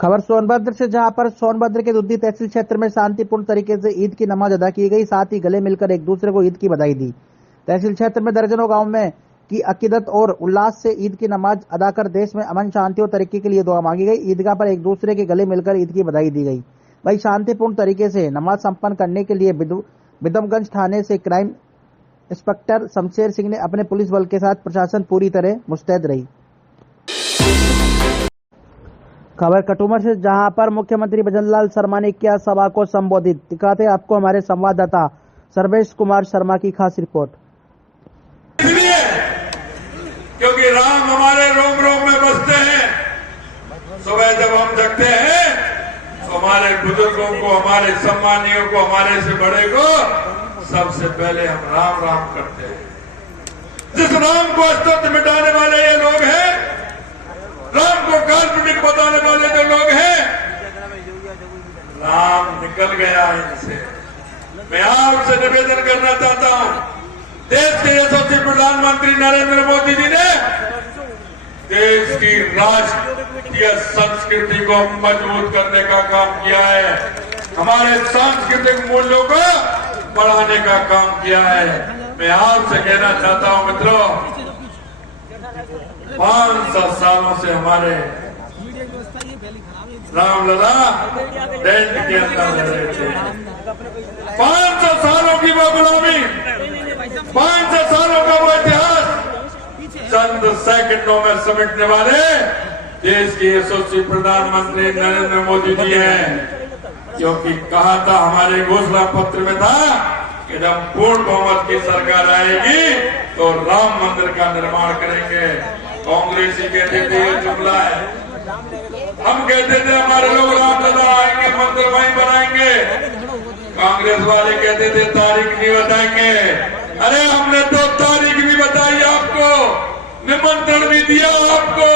खबर सोनभद्र से, जहां पर सोनभद्र के दुद्दी तहसील क्षेत्र में शांतिपूर्ण तरीके से ईद की नमाज अदा की गई, साथ ही गले मिलकर एक दूसरे को ईद की बधाई दी। तहसील क्षेत्र में दर्जनों गांव में की अकीदत और उल्लास से ईद की नमाज अदा कर देश में अमन, शांति और तरक्की के लिए दुआ मांगी गई। ईदगाह पर एक दूसरे के गले मिलकर ईद की बधाई दी गई। वही शांतिपूर्ण तरीके से नमाज संपन्न करने के लिए बिदमगंज थाने से क्राइम इंस्पेक्टर शमशेर सिंह ने अपने पुलिस बल के साथ प्रशासन पूरी तरह मुस्तैद रही। खबर कटुमर से, जहां पर मुख्यमंत्री भजनलाल शर्मा ने किया सभा को संबोधित। दिखाते हैं आपको हमारे संवाददाता सर्वेश कुमार शर्मा की खास रिपोर्ट। इसलिए क्योंकि राम हमारे रोम रोम में बसते हैं। सुबह जब हम जगते हैं तो हमारे बुजुर्गों को, हमारे सम्मानियों को, हमारे से बड़े को सबसे पहले हम राम राम करते हैं। जिस राम को अस्तित्व मिटाने वाले ये लोग हैं, राम को काल्पनिक बताने वाले जो लोग हैं, राम निकल गया इनसे। मैं आपसे निवेदन करना चाहता हूं, देश के यशस्वी प्रधानमंत्री नरेंद्र मोदी जी ने देश की राष्ट्रीय संस्कृति को मजबूत करने का काम किया है, हमारे सांस्कृतिक मूल्यों को बढ़ाने का काम किया है। मैं आपसे कहना चाहता हूं मित्रों, 500 सालों से हमारे रामलला टेंट के अंदर रहे थे। 500 सालों की वो गुलामी, 500 सालों का वो इतिहास चंद सेकंडों में समेटने वाले देश के यशस्वी प्रधानमंत्री नरेंद्र मोदी जी हैं। क्योंकि कहा था, हमारे घोषणा पत्र में था कि जब पूर्ण बहुमत की सरकार आएगी तो राम मंदिर का निर्माण करेंगे। कांग्रेस ही कहते थे ये जुमला है, हम कहते थे हमारे लोग रामलला आएंगे, मंदिर वहीं बनाएंगे। कांग्रेस वाले कहते थे तारीख नहीं बताएंगे। अरे हमने तो तारीख भी बताई आपको, निमंत्रण भी दिया आपको,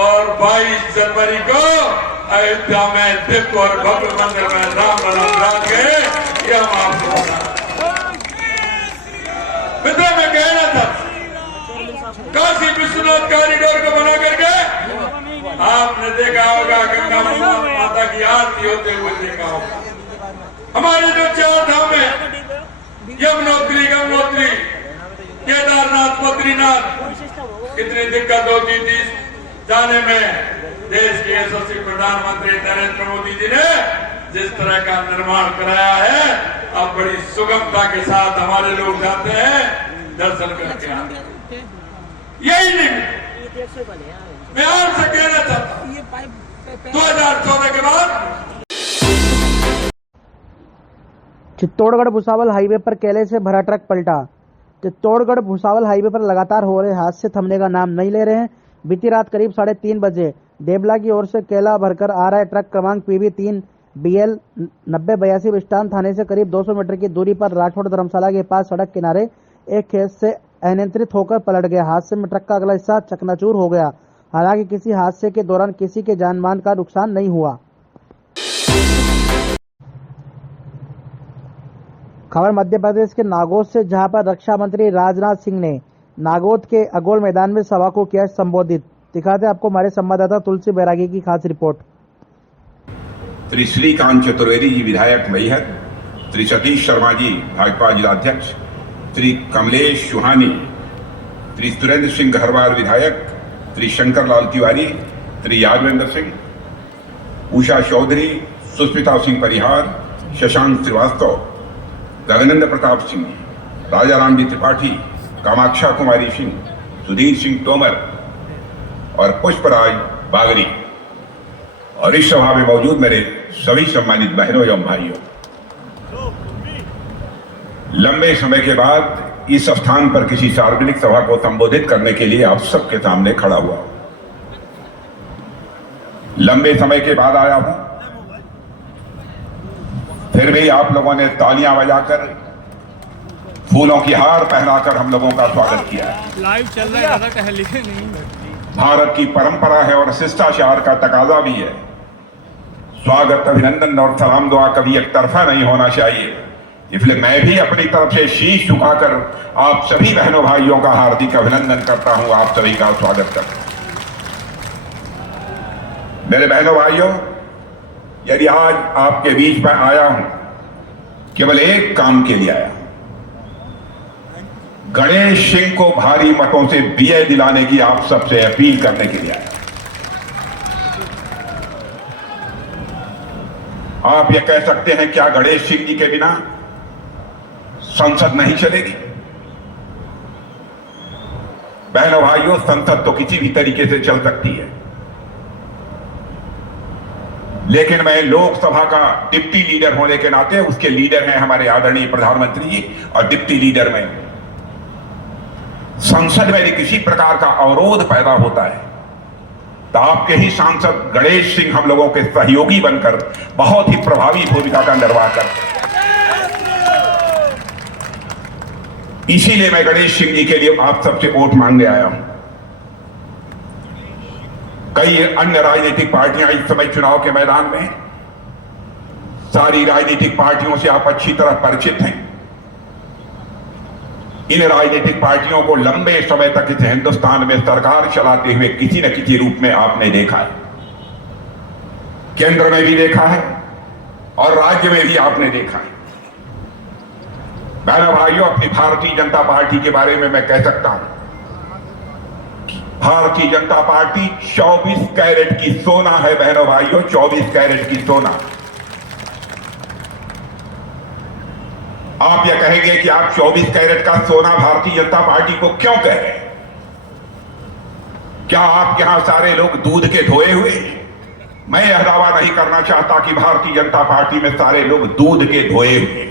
और 22 जनवरी को अयोध्या में दिव्य और भव्य मंदिर में रामलला विराज गए। ये हम आपको मित्रों में कहना था, काशी विश्वनाथ कॉरिडोर को बना करके आपने देखा होगा, गंगा माता की आरती होते हुए देखा होगा। हमारे जो 4 धाम है, यमुनोत्री, गंगोत्री, केदारनाथ, बद्रीनाथ, कितनी दिक्कत होती थी जाने में। देश के यशस्वी प्रधानमंत्री नरेंद्र मोदी जी ने जिस तरह का निर्माण कराया है, अब बड़ी सुगमता के साथ हमारे लोग जाते हैं, दर्शन करके आते हैं। यही नहीं, मैं आपसे कहना चाहता हूं, 2014 के बाद चित्तौड़गढ़ भुसावल हाईवे पर केले से भरा ट्रक पलटा। चित्तौड़गढ़ भुसावल हाईवे पर लगातार हो रहे हादसे थमने का नाम नहीं ले रहे हैं। बीती रात करीब 3:30 बजे देवला की ओर से केला भरकर आ रहा ट्रक क्रमांक PB 3 BL 9082 विस्टान थाने से करीब 200 मीटर की दूरी पर राठौड़ धर्मशाला के पास सड़क किनारे एक खेत से अनियंत्रित होकर पलट गया। हादसे में ट्रक का अगला हिस्सा चकनाचूर हो गया। हालांकि किसी हादसे के दौरान किसी के जान माल का नुकसान नहीं हुआ। खबर मध्य प्रदेश के नागौद से, जहां पर रक्षा मंत्री राजनाथ सिंह ने नागौद के अगोल मैदान में सभा को किया संबोधित। दिखाते आपको हमारे संवाददाता तुलसी बैरागी की खास रिपोर्ट। श्री श्रीकांत चतुर्वेदी जी विधायक मैहर, श्री सतीश शर्मा जी भाजपा जिलाध्यक्ष, श्री कमलेश सुहानी, श्री सुरेंद्र सिंह गहरवार विधायक, श्री शंकर लाल तिवारी, श्री यादवेंद्र सिंह, उषा चौधरी, सुस्मिता सिंह परिहार, शशांक श्रीवास्तव, गगनेंद्र प्रताप सिंह, राजा राम जी त्रिपाठी, कामाक्षा कुमारी सिंह, सुधीर सिंह तोमर और पुष्पराज बागरी, और इस सभा में मौजूद मेरे सभी सम्मानित बहनों एवं भाइयों, लंबे समय के बाद इस स्थान पर किसी सार्वजनिक सभा को संबोधित करने के लिए आप सबके सामने खड़ा हुआ। लंबे समय के बाद आया हूं, फिर भी आप लोगों ने तालियां बजाकर, फूलों की हार पहनाकर हम लोगों का स्वागत किया है। लाइव चल रहा है, टहलिए नहीं। भारत की परंपरा है और शिष्टाचार का तकाजा भी है। स्वागत, अभिनंदन और सलाम दुआ कभी एक तरफा नहीं होना चाहिए। इसलिए मैं भी अपनी तरफ से शीश झुकाकर आप सभी बहनों भाइयों का हार्दिक अभिनंदन करता हूं, आप सभी का स्वागत करता हूं। मेरे बहनों भाइयों, यदि आज आपके बीच में आया हूं, केवल एक काम के लिए आया हूं, गणेश सिंह को भारी मतों से विजय दिलाने की आप सबसे अपील करने के लिए आया। आप ये कह सकते हैं क्या गणेश सिंह जी के बिना संसद नहीं चलेगी? बहनों भाइयों, संसद तो किसी भी तरीके से चल सकती है, लेकिन मैं लोकसभा का डिप्टी लीडर होने के नाते, उसके लीडर हैं हमारे आदरणीय प्रधानमंत्री जी, और डिप्टी लीडर में संसद में यदि किसी प्रकार का अवरोध पैदा होता है तो आपके ही सांसद गणेश सिंह हम लोगों के सहयोगी बनकर बहुत ही प्रभावी भूमिका का निर्वाह करते हैं। इसीलिए मैं गणेश सिंह जी के लिए आप सबसे वोट मांगने आया हूं। कई अन्य राजनीतिक पार्टियां इस समय चुनाव के मैदान में, सारी राजनीतिक पार्टियों से आप अच्छी तरह परिचित हैं। इन राजनीतिक पार्टियों को लंबे समय तक इस हिंदुस्तान में सरकार चलाते हुए किसी न किसी रूप में आपने देखा है, केंद्र में भी देखा है और राज्य में भी आपने देखा है। बहनों भाइयों, अपनी भारतीय जनता पार्टी के बारे में मैं कह सकता हूं, भारतीय जनता पार्टी 24 कैरेट की सोना है। बहनों भाइयों, 24 कैरेट की सोना। आप यह कहेंगे कि आप 24 कैरेट का सोना भारतीय जनता पार्टी को क्यों कह रहे हैं? क्या आप यहां सारे लोग दूध के धोए हुए? मैं यह दावा नहीं करना चाहता कि भारतीय जनता पार्टी में सारे लोग दूध के धोए हुए,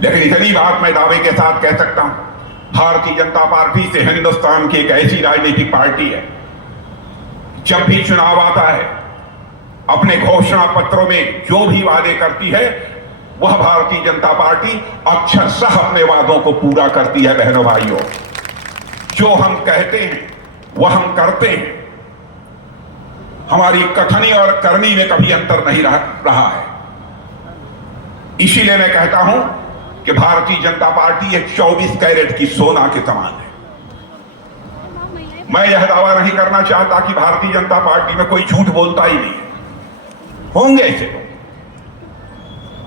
लेकिन इतनी बात मैं दावे के साथ कह सकता हूं, भारतीय जनता पार्टी से हिंदुस्तान की एक ऐसी राजनीतिक पार्टी है, जब भी चुनाव आता है अपने घोषणा पत्रों में जो भी वादे करती है, वह भारतीय जनता पार्टी अक्षरशः अपने वादों को पूरा करती है। बहनों भाइयों, जो हम कहते हैं वह हम करते हैं। हमारी कथनी और करनी में कभी अंतर नहीं रहा है। इसीलिए मैं कहता हूं कि भारतीय जनता पार्टी एक 24 कैरेट की सोना के समान है। मैं यह दावा नहीं करना चाहता कि भारतीय जनता पार्टी में कोई झूठ बोलता ही नहीं है। होंगे ऐसे लोग,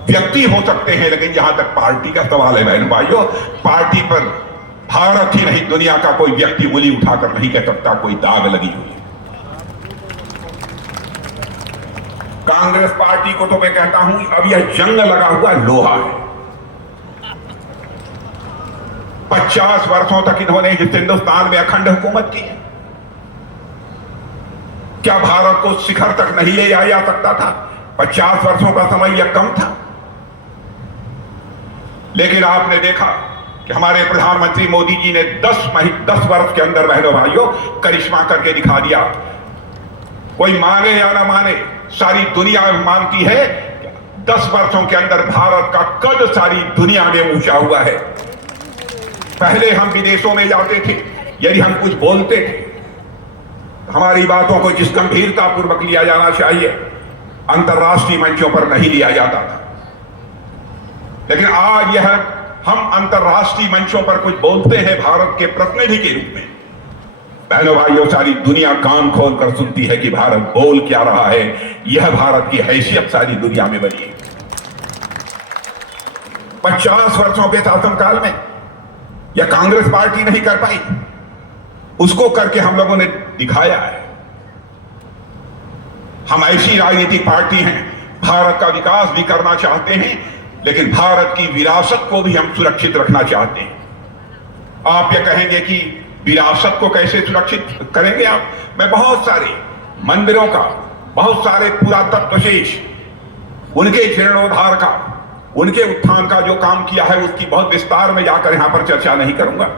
व्यक्ति हो सकते हैं, लेकिन जहां तक पार्टी का सवाल है बहन भाइयों, पार्टी पर भारत ही नहीं दुनिया का कोई व्यक्ति उंगली उठाकर नहीं कह सकता कोई दाग लगी हुई है। कांग्रेस पार्टी को तो मैं कहता हूं अब यह जंग लगा हुआ लोहा है। 50 वर्षों तक इन्होंने इस हिंदुस्तान में अखंड हुकूमत की है। क्या भारत को शिखर तक नहीं ले जाया जा सकता था? 50 वर्षों का समय यह कम था? लेकिन आपने देखा कि हमारे प्रधानमंत्री मोदी जी ने 10 वर्ष के अंदर बहनों भाइयों करिश्मा करके दिखा दिया। कोई माने या ना माने, सारी दुनिया मानती है 10 वर्षों के अंदर भारत का कद सारी दुनिया में ऊंचा हुआ है। पहले हम विदेशों में जाते थे, यदि हम कुछ बोलते थे, हमारी बातों को जिस गंभीरता पूर्वक लिया जाना चाहिए, अंतर्राष्ट्रीय मंचों पर नहीं लिया जाता था। लेकिन आज यह हम अंतर्राष्ट्रीय मंचों पर कुछ बोलते हैं भारत के प्रतिनिधि के रूप में। बहनों भाइयों, सारी दुनिया कान खोलकर सुनती है कि भारत बोल क्या रहा है। यह भारत की हैसियत सारी दुनिया में बनी है। 50 वर्षों के शासनकाल में यह कांग्रेस पार्टी नहीं कर पाई, उसको करके हम लोगों ने दिखाया है। हम ऐसी राजनीतिक पार्टी हैं, भारत का विकास भी करना चाहते हैं, लेकिन भारत की विरासत को भी हम सुरक्षित रखना चाहते हैं। आप ये कहेंगे कि विरासत को कैसे सुरक्षित करेंगे आप? मैं बहुत सारे मंदिरों का, बहुत सारे पुरातत्व शेष, उनके जीर्णोद्धार का, उनके उत्थान का जो काम किया है उसकी बहुत विस्तार में जाकर यहां पर चर्चा नहीं करूंगा।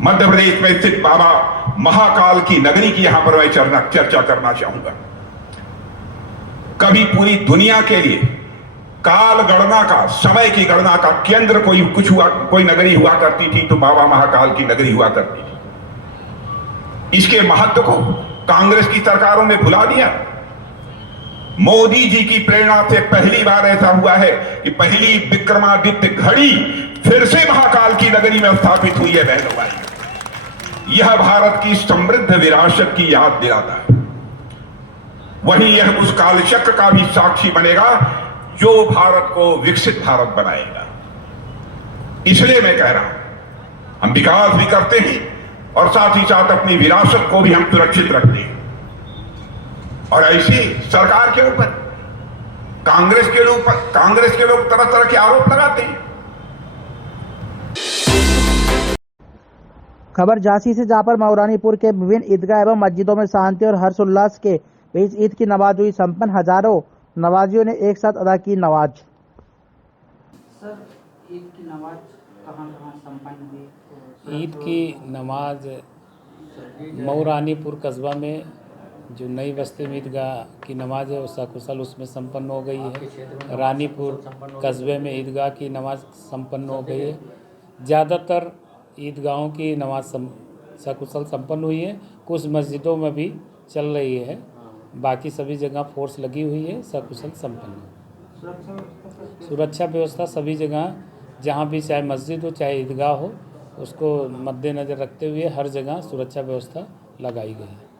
मध्य प्रदेश में स्थित बाबा महाकाल की नगरी की यहां पर मैं चर्चा करना चाहूंगा। कभी पूरी दुनिया के लिए काल गणना का, समय की गणना का केंद्र कोई नगरी हुआ करती थी तो बाबा महाकाल की नगरी हुआ करती थी। इसके महत्व को कांग्रेस की सरकारों ने भुला दिया। मोदी जी की प्रेरणा से पहली बार ऐसा हुआ है कि पहली विक्रमादित्य घड़ी फिर से महाकाल की नगरी में स्थापित हुई है। बहनों भाई, यह भारत की समृद्ध विरासत की याद दिलाता है। वहीं यह उस कालचक्र का भी साक्षी बनेगा जो भारत को विकसित भारत बनाएगा। इसलिए मैं कह रहा हूं, हम विकास भी करते हैं और साथ ही साथ अपनी विरासत को भी हम सुरक्षित रखते हैं। और ऐसी सरकार के ऊपर कांग्रेस के लोग तरह तरह के आरोप लगाते हैं। खबर झांसी से, जहां पर मऊरानीपुर के विभिन्न ईदगाह एवं मस्जिदों में शांति और हर्षोल्लास के बीच ईद की नमाज हुई संपन्न। हजारों नमाजियों ने एक साथ अदा की नमाज। सर, ईद की नमाज कहाँ संपन्न हुई? ईद की नमाज मऊरानीपुर कस्बा में जो नई बस्ती में ईदगाह की नमाज है वो सकुशल उसमें संपन्न हो गई है। रानीपुर कस्बे में ईदगाह की नमाज संपन्न हो गई है। ज़्यादातर ईदगाहों की नमाज सकुशल संपन्न हुई है। कुछ मस्जिदों में भी चल रही है, बाकी सभी जगह फोर्स लगी हुई है, सकुशल संपन्न है। सुरक्षा व्यवस्था सभी जगह जहाँ भी चाहे मस्जिद हो चाहे ईदगाह हो उसको मद्देनज़र रखते हुए हर जगह सुरक्षा व्यवस्था लगाई गई है।